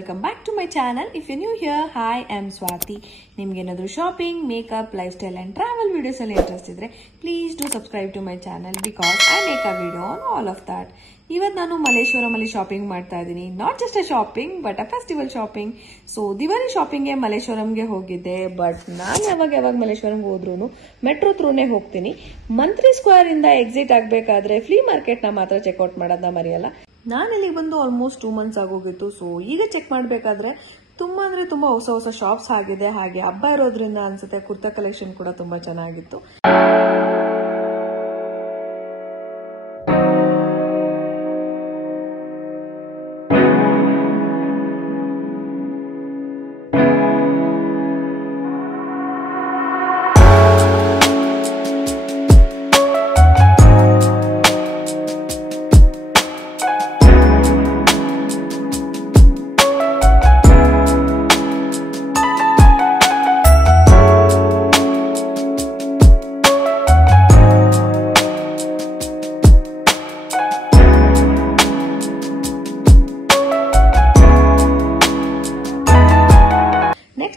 welcome back to my channel. If you're new here, hi, I'm Swati. ನಿಮಗೆ ಏನಾದರೂ shopping, makeup, life style and travel videos ಅಲ್ಲಿ interest ಇದ್ರೆ please do subscribe to my channel because I make a video on all of that. ಇವತ್ತು ನಾನು ಮಲ್ಲೇಶ್ವರಂ ಅಲ್ಲಿ shopping ಮಾಡ್ತಾ ಇದ್ದೀನಿ. Not just a shopping but a festival shopping. So Diwali ಶಾಪಿಂಗ್ಗೆ ಮಲ್ಲೇಶ್ವರಂಗೆ ಹೋಗಿದ್ದೆ. ಬಟ್ ನಾನು ಯಾವಾಗ ಮಲ್ಲೇಶ್ವರಂಗೆ ಹೋದ್ರೂ ಮೆಟ್ರೋ ಥ್ರೂನೇ ಹೋಗ್ತೀನಿ. ಮಂತ್ರಿ ಸ್ಕ್ವೇರ್ ಇಂದ ಎಕ್ಸಿಟ್ ಆಗಬೇಕಾದ್ರೆ ಫ್ಲೀ ಮಾರ್ಕೆಟ್ ನ ಮಾತ್ರ ಚೆಕ್ಔಟ್ ಮಾಡೋದನ್ನ ಮರೆಯಲ್ಲ. ನಾನು ಇಲ್ಲಿಗೆ ಬಂದು ಆಲ್ಮೋಸ್ಟ್ 2 months ಆಗೋಗಿತ್ತು. ಸೊ ಈಗ ಚೆಕ್ ಮಾಡಬೇಕಾದ್ರೆ ತುಂಬಾ ಅಂದ್ರೆ ತುಂಬಾ ಹೊಸ ಶಾಪ್ಸ್ ಆಗಿದೆ. ಹಾಗೆ ಹಬ್ಬ ಇರೋದ್ರಿಂದ ಅನ್ಸುತ್ತೆ ಕುರ್ತಾ ಕಲೆಕ್ಷನ್ ಕೂಡ ತುಂಬಾ ಚೆನ್ನಾಗಿತ್ತು.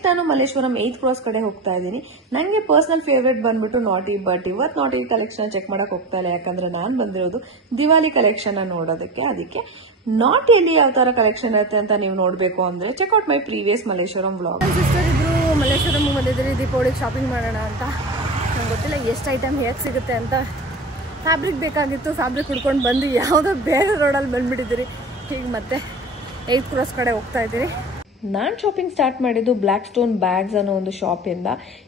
ನಾನು ಮಲ್ಲೇಶ್ವರಂ 8th ಕ್ರಾಸ್ ಕಡೆ ಹೋಗ್ತಾ ಇದ್ದೀನಿ. ನನಗೆ ಪರ್ಸನಲ್ ಫೇವರೇಟ್ ಬಂದ್ಬಿಟ್ಟು ನಾಟಿ. ಬಟ್ ಇವತ್ತು ನಾಟಿ ಕಲೆಕ್ಷನ್ ಚೆಕ್ ಮಾಡಕ್ ಹೋಗ್ತಾ ಇಲ್ಲ, ಯಾಕಂದ್ರೆ ನಾನು ಬಂದಿರೋದು ದಿವಾಲಿ ಕಲೆಕ್ಷನ್ ನೋಡೋದಕ್ಕೆ. ಅದಕ್ಕೆ ನಾಟಿಯಲ್ಲಿ ಯಾವ ತರ ಕಲೆಕ್ಷನ್ ಇರುತ್ತೆ ಅಂತ ನೀವು ನೋಡ್ಬೇಕು ಅಂದ್ರೆ check out my previous Malleshwaram vlog. Sister ಇಬ್ರು ಮಲ್ಲೇಶ್ವರಂ ಬಂದಿದ್ರಿ ದೀಪಾವಳಿಗೆ ಶಾಪಿಂಗ್ ಮಾಡೋಣ ಅಂತ. ನಂಗೆ ಗೊತ್ತಿಲ್ಲ ಎಷ್ಟು ಐಟಮ್ ಹೇಗೆ ಸಿಗುತ್ತೆ ಅಂತ. ಫ್ಯಾಬ್ರಿಕ್ ಬೇಕಾಗಿತ್ತು, ಫ್ಯಾಬ್ರಿಕ್ ಹುಡ್ಕೊಂಡು ಬಂದು ಯಾವುದೋ ಬೇರೆ ರೋಡಲ್ಲಿ ಬಂದ್ಬಿಟ್ಟಿದ್ದೀರಿ. ಹೀಗೆ ಮತ್ತೆ 8th ಕ್ರಾಸ್ ಕಡೆ ಹೋಗ್ತಾ ಇದ್ದೀರಿ. ನಾನು ಶಾಪಿಂಗ್ ಸ್ಟಾರ್ಟ್ ಮಾಡಿದ್ದು ಬ್ಲಾಕ್ ಸ್ಟೋನ್ ಬ್ಯಾಗ್ಸ್ ಅನ್ನೋ ಒಂದು ಶಾಪ್ ಇಂದ.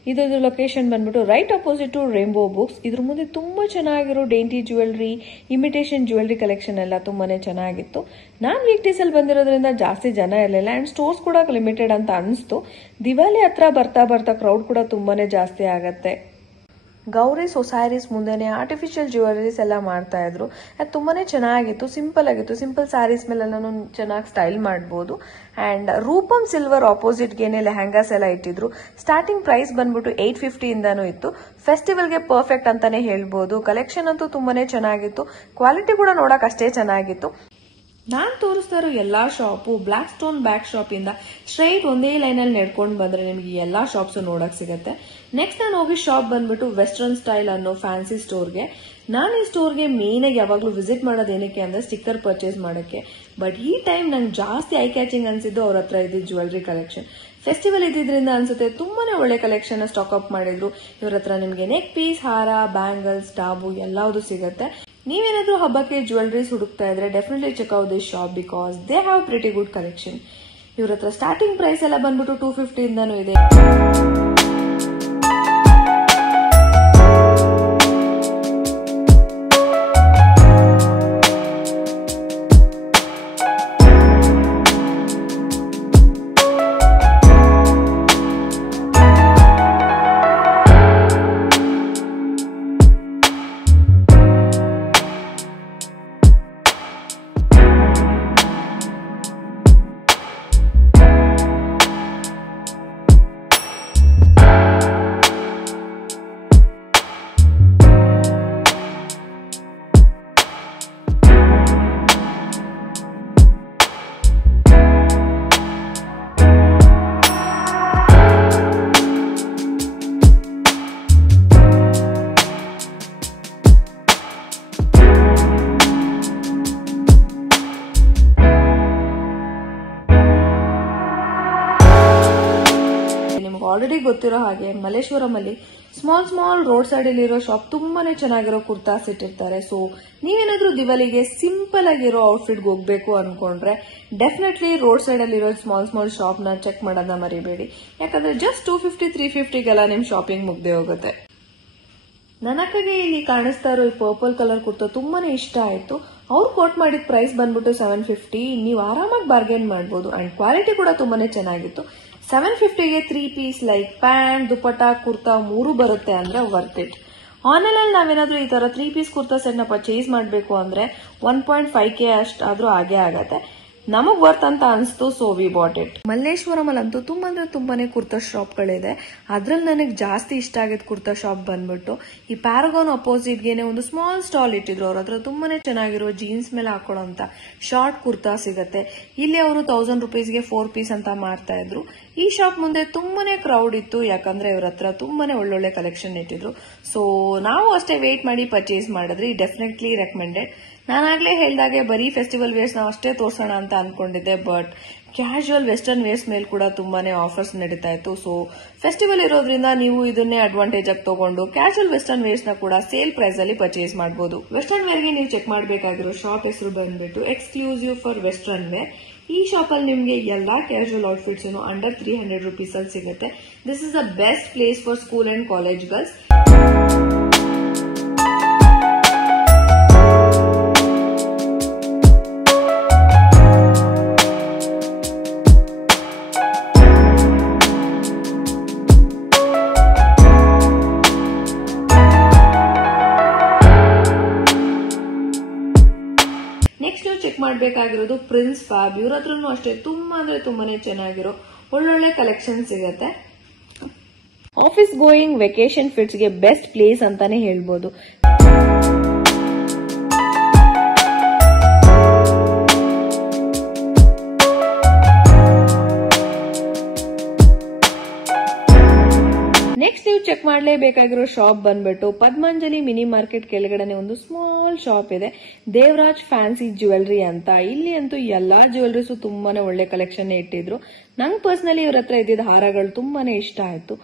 ಇದ್ರ ಲೊಕೇಶನ್ ಬಂದ್ಬಿಟ್ಟು right opposite to rainbow books. ಇದ್ರ ಮುಂದೆ ತುಂಬಾ ಚೆನ್ನಾಗಿರೋ dainty jewellery, imitation jewellery collection ಎಲ್ಲ ತುಂಬಾನೇ ಚೆನ್ನಾಗಿತ್ತು. ನಾನು ವೀಕ್ ಡೇಸ್ ಅಲ್ಲಿ ಬಂದಿರೋದ್ರಿಂದ ಜಾಸ್ತಿ ಜನ ಇರಲಿಲ್ಲ ಅಂಡ್ ಸ್ಟೋರ್ಸ್ ಕೂಡ ಲಿಮಿಟೆಡ್ ಅಂತ ಅನಿಸ್ತು. ದಿವಾಲಿ ಹತ್ರ ಬರ್ತಾ ಕ್ರೌಡ್ ಕೂಡ ತುಂಬಾನೇ ಜಾಸ್ತಿ ಆಗತ್ತೆ. ಗೌರೀಸ್ ಸೊಸೈರೀಸ್ ಮುಂದೆನೆ ಆರ್ಟಿಫಿಷಿಯಲ್ ಜ್ಯುವೆಲರೀಸ್ ಎಲ್ಲ ಮಾಡ್ತಾ ಇದ್ರು. ಅದು ತುಂಬಾನೇ ಚೆನ್ನಾಗಿತ್ತು, ಸಿಂಪಲ್ ಆಗಿತ್ತು. ಸಿಂಪಲ್ ಸ್ಯಾರೀಸ್ ಮೇಲೆಲ್ಲ ಚೆನ್ನಾಗಿ ಸ್ಟೈಲ್ ಮಾಡಬಹುದು. ಅಂಡ್ ರೂಪಂ ಸಿಲ್ವರ್ ಆಪೋಸಿಟ್ಗೆನೆ ಲೆಹಂಗಾಸ್ ಎಲ್ಲ ಇಟ್ಟಿದ್ರು. ಸ್ಟಾರ್ಟಿಂಗ್ ಪ್ರೈಸ್ ಬಂದ್ಬಿಟ್ಟು 850 ಇಂದಾನು ಇತ್ತು. ಫೆಸ್ಟಿವಲ್ಗೆ ಪರ್ಫೆಕ್ಟ್ ಅಂತಾನೆ ಹೇಳ್ಬೋದು. ಕಲೆಕ್ಷನ್ ಅಂತೂ ತುಂಬಾನೇ ಚೆನ್ನಾಗಿತ್ತು, ಕ್ವಾಲಿಟಿ ಕೂಡ ನೋಡಕ್ ಅಷ್ಟೇ ಚೆನ್ನಾಗಿತ್ತು. ನಾನ್ ತೋರಿಸ್ತಾ ಇರೋ ಎಲ್ಲಾ shop black stone bag shop ಇಂದ ಸ್ಟ್ರೈಟ್ ಒಂದೇ ಲೈನ್ ಅಲ್ಲಿ ನಡ್ಕೊಂಡು ಬಂದ್ರೆ ನಿಮಗೆ ಎಲ್ಲಾ ಶಾಪ್ಸ್ ನೋಡಕ್ ಸಿಗುತ್ತೆ. ನೆಕ್ಸ್ಟ್ ನಾನು ಹೋಗಿ ಶಾಪ್ ಬಂದ್ಬಿಟ್ಟು ವೆಸ್ಟರ್ನ್ ಸ್ಟೈಲ್ ಅನ್ನೋ ಫ್ಯಾನ್ಸಿ ಸ್ಟೋರ್ಗೆ. ನಾನು ಈ ಸ್ಟೋರ್ಗೆ ಮೇನ್ ಆಗಿ ಯಾವಾಗ್ಲೂ ವಿಸಿಟ್ ಮಾಡೋದು ಏನಕ್ಕೆ ಅಂದ್ರೆ ಸ್ಟಿಕ್ಕರ್ ಪರ್ಚೇಸ್ ಮಾಡಕ್ಕೆ. ಬಟ್ ಈ ಟೈಮ್ ನಂಗೆ ಜಾಸ್ತಿ ಐ ಕ್ಯಾಚಿಂಗ್ ಅನ್ಸಿದ್ದು ಅವ್ರ ಹತ್ರ ಇದ್ದಿದ್ದು ಜ್ಯುವೆಲ್ರಿ ಕಲೆಕ್ಷನ್. ಫೆಸ್ಟಿವಲ್ ಇದ್ದಿದ್ರಿಂದ ಅನ್ಸುತ್ತೆ ತುಂಬಾನೇ ಒಳ್ಳೆ ಕಲೆಕ್ಷನ್ ಸ್ಟಾಕ್ ಅಪ್ ಮಾಡಿದ್ರು. ಇವ್ರ ಹತ್ರ ನಿಮ್ಗೆ ನೆಕ್ ಪೀಸ್, ಹಾರ, ಬ್ಯಾಂಗಲ್ಸ್, ಟಾಬು ಎಲ್ಲಾವುದು ಸಿಗುತ್ತೆ. ನೀವೇನಾದ್ರೂ ಹಬ್ಬಕ್ಕೆ ಜ್ಯುವೆಲ್ರೀಸ್ ಹುಡುಕ್ತಾ ಇದ್ರೆ definitely check out this shop because they have pretty good collection. ಇವ್ರ ಹತ್ರ ಸ್ಟಾರ್ಟಿಂಗ್ ಪ್ರೈಸ್ ಎಲ್ಲ ಬಂದ್ಬಿಟ್ಟು 250 ಇಂದಾನು ಇದೆ. ಆಲ್ರೆಡಿ ಗೊತ್ತಿರೋ ಹಾಗೆ ಮಲ್ಲೇಶ್ವರಂ ಅಲ್ಲಿ ಸ್ಮಾಲ್ ರೋಡ್ ಸೈಡ್ ಅಲ್ಲಿರೋ ಶಾಪ್ ತುಂಬಾನೇ ಚೆನ್ನಾಗಿರೋ ಕುರ್ತಾಸ್ ಇಟ್ಟಿರ್ತಾರೆ. ಸೊ ನೀವೇನಾದ್ರೂ ದಿವಾಲಿಗೆ ಸಿಂಪಲ್ ಆಗಿರೋ ಔಟ್ಫಿಟ್ಗೆ ಹೋಗ್ಬೇಕು ಅನ್ಕೊಂಡ್ರೆ ಡೆಫಿನೆಟ್ಲಿ ರೋಡ್ ಸೈಡ್ ಅಲ್ಲಿರೋ ಸ್ಮಾಲ್ ಶಾಪ್ ನ ಚೆಕ್ ಮಾಡೋದನ್ನ ಮರಿಬೇಡಿ. ಯಾಕಂದ್ರೆ ಜಸ್ಟ್ 250-350ಗೆಲ್ಲ ನಿಮ್ ಶಾಪಿಂಗ್ ಮುಗ್ದೇ ಹೋಗುತ್ತೆ. ನನಗೆ ಇಲ್ಲಿ ಕಾಣಿಸ್ತಾ ಇರೋ ಈ ಪರ್ಪಲ್ ಕಲರ್ ಕುರ್ತಾ ತುಂಬಾನೇ ಇಷ್ಟ ಆಯ್ತು. ಅವ್ರು ಕೋಟ್ ಮಾಡಿದ ಪ್ರೈಸ್ ಬಂದ್ಬಿಟ್ಟು 750. ನೀವು ಆರಾಮಾಗಿ ಬಾರ್ಗೇನ್ ಮಾಡಬಹುದು ಅಂಡ್ ಕ್ವಾಲಿಟಿ ಕೂಡ ತುಂಬಾನೇ ಚೆನ್ನಾಗಿತ್ತು. 750ಗೆ 3 piece like pant, dupatta, kurta 3 ಬರುತ್ತೆ ಅಂದ್ರೆ ವರ್ತ್ ಇಟ್. ಆನ್ಲೈನ್ ಅಲ್ಲಿ ನಾವೇನಾದ್ರೂ ಈ ತರ 3 ಪೀಸ್ ಕುರ್ತಾ ಸೆಟ್ ನ ಪರ್ಚೇಸ್ ಮಾಡಬೇಕು ಅಂದ್ರೆ 1.5K ಅಷ್ಟಾದ್ರೂ ಆಗೇ ಆಗತ್ತೆ. ನಮಗ್ ವರ್ತ್ ಅಂತ ಅನ್ಸ್ತು, so we bought it. Malleshwaram ಅಲ್ಲಂತೂ ತುಂಬಾ ಅಂದ್ರೆ ತುಂಬಾನೇ ಕುರ್ತಾ ಶಾಪ್ಗಳಿದೆ. ಅದ್ರಲ್ಲಿ ನನಗೆ ಜಾಸ್ತಿ ಇಷ್ಟ ಆಗಿದ್ ಕುರ್ತಾ ಶಾಪ್ ಬಂದ್ಬಿಟ್ಟು ಈ ಪ್ಯಾರಗಾನ್ ಅಪೋಸಿಟ್ ಗೆನೆ ಒಂದು ಸ್ಮಾಲ್ ಸ್ಟಾಲ್ ಇಟ್ಟಿದ್ರು. ಅವ್ರ ಹತ್ರ ತುಂಬಾನೇ ಚೆನ್ನಾಗಿರೋ ಜೀನ್ಸ್ ಮೇಲೆ ಹಾಕೊಳ್ಳೋಂತ ಶಾರ್ಟ್ ಕುರ್ತಾ ಸಿಗತ್ತೆ. ಇಲ್ಲಿ ಅವರು 1000 ರೂಪೀಸ್ಗೆ 4 ಪೀಸ್ ಅಂತ ಮಾರ್ತಾ ಇದ್ರು. ಈ ಶಾಪ್ ಮುಂದೆ ತುಂಬಾನೇ ಕ್ರೌಡ್ ಇತ್ತು, ಯಾಕಂದ್ರೆ ಇವ್ರ ಹತ್ರ ತುಂಬಾನೇ ಒಳ್ಳೊಳ್ಳೆ ಕಲೆಕ್ಷನ್ ಇಟ್ಟಿದ್ರು. ಸೊ ನಾವು ಅಷ್ಟೇ ವೇಟ್ ಮಾಡಿ ಪರ್ಚೇಸ್ ಮಾಡಿದ್ರಿ. Definitely recommended. ನಾನಾಗ್ಲೇ ಹೇಳ್ದಾಗೆ ಬರೀ ಫೆಸ್ಟಿವಲ್ ವೇರ್ಸ್ ನಾವು ಅಷ್ಟೇ ತೋರ್ಸೋಣ ಅಂತ ಅನ್ಕೊಂಡಿದ್ದೆ, ಬಟ್ ಕ್ಯಾಶುವಲ್ ವೆಸ್ಟರ್ನ್ ವೇರ್ಸ್ ಮೇಲೆ ಕೂಡ ತುಂಬಾನೇ ಆಫರ್ಸ್ ನಡೀತಾ ಇತ್ತು. ಸೊ ಫೆಸ್ಟಿವಲ್ ಇರೋದ್ರಿಂದ ನೀವು ಇದನ್ನೇ ಅಡ್ವಾಂಟೇಜ್ ಆಗಿ ತಗೊಂಡು ಕ್ಯಾಶುವಲ್ ವೆಸ್ಟರ್ನ್ ವೇರ್ಸ್ ನ ಕೂಡ ಸೇಲ್ ಪ್ರೈಸ್ ಅಲ್ಲಿ ಪರ್ಚೇಸ್ ಮಾಡಬಹುದು. ವೆಸ್ಟರ್ನ್ ವೇರ್ ಗೆ ನೀವು ಚೆಕ್ ಮಾಡಬೇಕಾಗಿರೋ ಶಾಪ್ ಹೆಸರು ಬಂದ್ಬಿಟ್ಟು ಎಕ್ಸ್ಕ್ಲೂಸಿವ್ ಫಾರ್ ವೆಸ್ಟರ್ನ್ ವೇರ್. ಈ ಶಾಪ್ ಅಲ್ಲಿ ನಿಮಗೆ ಎಲ್ಲಾ ಕ್ಯಾಶುವಲ್ ಔಟ್ಫಿಟ್ಸ್ ಅಂಡರ್ 300 ರೂಪೀಸ್ ಅಲ್ಲಿ ಸಿಗುತ್ತೆ. This is the best place for school and college girls. Next ನೀವು ಚೆಕ್ ಮಾಡಬೇಕಾಗಿರೋದು ಪ್ರಿನ್ಸ್ ಫ್ಯಾಬ್. ಇವ್ರ ಹತ್ರನೂ ಅಷ್ಟೇ ತುಂಬಾ ಅಂದ್ರೆ ತುಂಬಾನೇ ಚೆನ್ನಾಗಿರೋ ಒಳ್ಳೊಳ್ಳೆ ಕಲೆಕ್ಷನ್ ಸಿಗತ್ತೆ. ಆಫೀಸ್ ಗೋಯಿಂಗ್ ವೆಕೇಶನ್ ಫಿಟ್ಸ್ ಗೆ ಬೆಸ್ಟ್ ಪ್ಲೇಸ್ ಅಂತಾನೆ ಹೇಳ್ಬೋದು. ನೆಕ್ಸ್ಟ್ ನೀವು ಚೆಕ್ ಮಾಡಲೇಬೇಕಾಗಿರೋ ಶಾಪ್ ಬಂದ್ಬಿಟ್ಟು ಪದ್ಮಾಂಜಲಿ ಮಿನಿ ಮಾರ್ಕೆಟ್ ಕೆಳಗಡೆ ಒಂದು ಸ್ಮಾಲ್ ಶಾಪ್ ಇದೆ, ದೇವರಾಜ್ ಫ್ಯಾನ್ಸಿ ಜ್ಯುವೆಲ್ರಿ ಅಂತ. ಇಲ್ಲಿ ಅಂತೂ ಎಲ್ಲಾ ಜ್ಯುವೆಲ್ರೀಸ್ ತುಂಬಾನೇ ಒಳ್ಳೆ ಕಲೆಕ್ಷನ್ ಇಟ್ಟಿದ್ರು. ನಂಗೆ ಪರ್ಸನಲಿ ಇವ್ರ ಹತ್ರ ಇದ್ದಿದ್ದ ಹಾರಗಳು ತುಂಬಾನೇ ಇಷ್ಟ ಆಯ್ತು.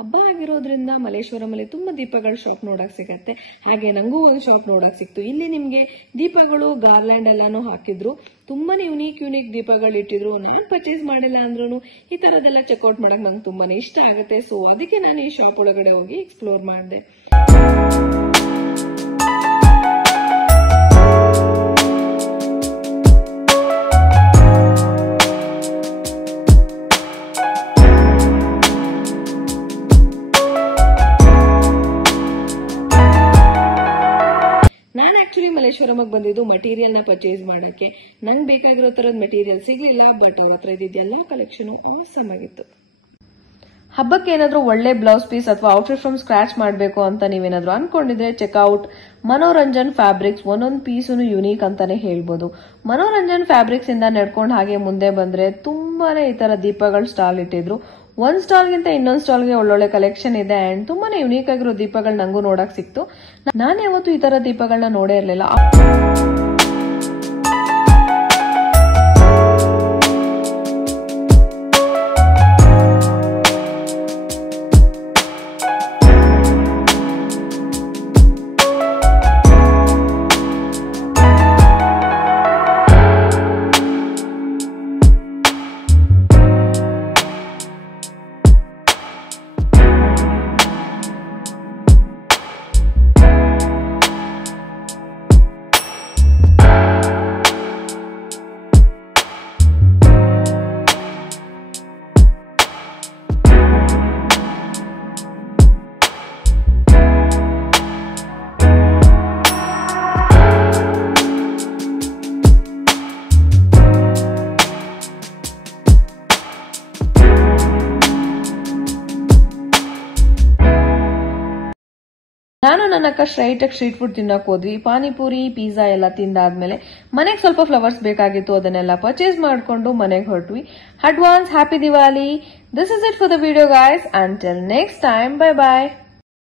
ಹಬ್ಬ ಆಗಿರೋದ್ರಿಂದ ಮಲ್ಲೇಶ್ವರಂ ಅಲ್ಲಿ ತುಂಬಾ ದೀಪಗಳ ಶಾಪ್ ನೋಡಕ್ ಸಿಗತ್ತೆ. ಹಾಗೆ ನಂಗೂ ಒಂದು ಶಾಪ್ ನೋಡಕ್ ಸಿಕ್ತು. ಇಲ್ಲಿ ನಿಮ್ಗೆ ದೀಪಗಳು ಗಾರ್ಲ್ಯಾಂಡ್ ಎಲ್ಲಾನು ಹಾಕಿದ್ರು. ತುಂಬಾನೇ ಯುನೀಕ್ ದೀಪಗಳು ಇಟ್ಟಿದ್ರು. ನಾನು ಪರ್ಚೇಸ್ ಮಾಡಿಲ್ಲ ಅಂದ್ರೂ ಈ ತರದೆಲ್ಲ ಚೆಕ್ಔಟ್ ಮಾಡಕ್ ನಂಗೆ ತುಂಬಾನೇ ಇಷ್ಟ ಆಗುತ್ತೆ. ಸೊ ಅದಕ್ಕೆ ನಾನು ಈ ಶಾಪ್ ಒಳಗಡೆ ಹೋಗಿ ಎಕ್ಸ್ಪ್ಲೋರ್ ಮಾಡಿದೆ. ನಾನು ಆಕ್ಚುಲಿ ಮಲ್ಲೇಶ್ವರಮ್ಗೆ ಬಂದಿದ್ದು ಮಟೀರಿಯಲ್ ನ ಪರ್ಚೇಸ್ ಮಾಡಕ್ಕೆ. ನಂಗೆ ಬೇಕಾಗಿರೋ ತರದ ಮೆಟೀರಿಯಲ್ ಸಿಗ್ಲಿಲ್ಲ, ಬಟ್ ಅವ್ರ ಹತ್ರ ಇದ್ದಿದ್ದೆಲ್ಲ ಕಲೆಕ್ಷನ್ ಆಸಮ್ ಆಗಿತ್ತು. ಹಬ್ಬಕ್ಕೆ ಏನಾದ್ರೂ ಒಳ್ಳೆ ಬ್ಲೌಸ್ ಪೀಸ್ ಅಥವಾ ಔಟ್ಫಿಟ್ ಫ್ರಮ್ ಸ್ಕ್ರಾಚ್ ಮಾಡಬೇಕು ಅಂತ ನೀವೇನಾದ್ರೂ ಅನ್ಕೊಂಡಿದ್ರೆ ಚೆಕ್ಔಟ್ ಮನೋರಂಜನ್ ಫ್ಯಾಬ್ರಿಕ್ಸ್. ಒಂದೊಂದು ಪೀಸು ಯುನೀಕ್ ಅಂತಾನೆ ಹೇಳ್ಬೋದು. ಮನೋರಂಜನ್ ಫ್ಯಾಬ್ರಿಕ್ಸ್ ಇಂದ ನಡ್ಕೊಂಡು ಹಾಗೆ ಮುಂದೆ ಬಂದ್ರೆ ತುಂಬಾನೇ ಈ ತರ ದೀಪಗಳ ಸ್ಟಾಲ್ ಇಟ್ಟಿದ್ರು. ಒಂದ್ ಸ್ಟಾಲ್ಗಿಂತ ಇನ್ನೊಂದ್ ಸ್ಟಾಲ್ಗೆ ಒಳ್ಳೊಳ್ಳೆ ಕಲೆಕ್ಷನ್ ಇದೆ ಅಂಡ್ ತುಂಬಾನೇ ಯುನೀಕ್ ಆಗಿರೋ ದೀಪಗಳು ನಂಗೂ ನೋಡಕ್ ಸಿಕ್ತು. ನಾನು ಯಾವತ್ತೂ ಈ ತರ ದೀಪಗಳನ್ನ ನೋಡೇ ಇರ್ಲಿಲ್ಲ. ನಾನು ನನ್ನ ಅಕ್ಕ ಸ್ಟ್ರೈಟ್ ಆಗಿ ಸ್ಟ್ರೀಟ್ ಫುಡ್ ತಿನ್ನಕ್ ಹೋದ್ವಿ. ಪಾನಿಪುರಿ, ಪಿಜ್ಜಾ ಎಲ್ಲ ತಿಂದಾದ್ಮೇಲೆ ಮನೆಗೆ ಸ್ವಲ್ಪ ಫ್ಲವರ್ಸ್ ಬೇಕಾಗಿತ್ತು. ಅದನ್ನೆಲ್ಲ ಪರ್ಚೇಸ್ ಮಾಡ್ಕೊಂಡು ಮನೆಗೆ ಹೊರಟ್ವಿ. Advance happy Diwali. This is it for the video guys. Until next time, bye bye.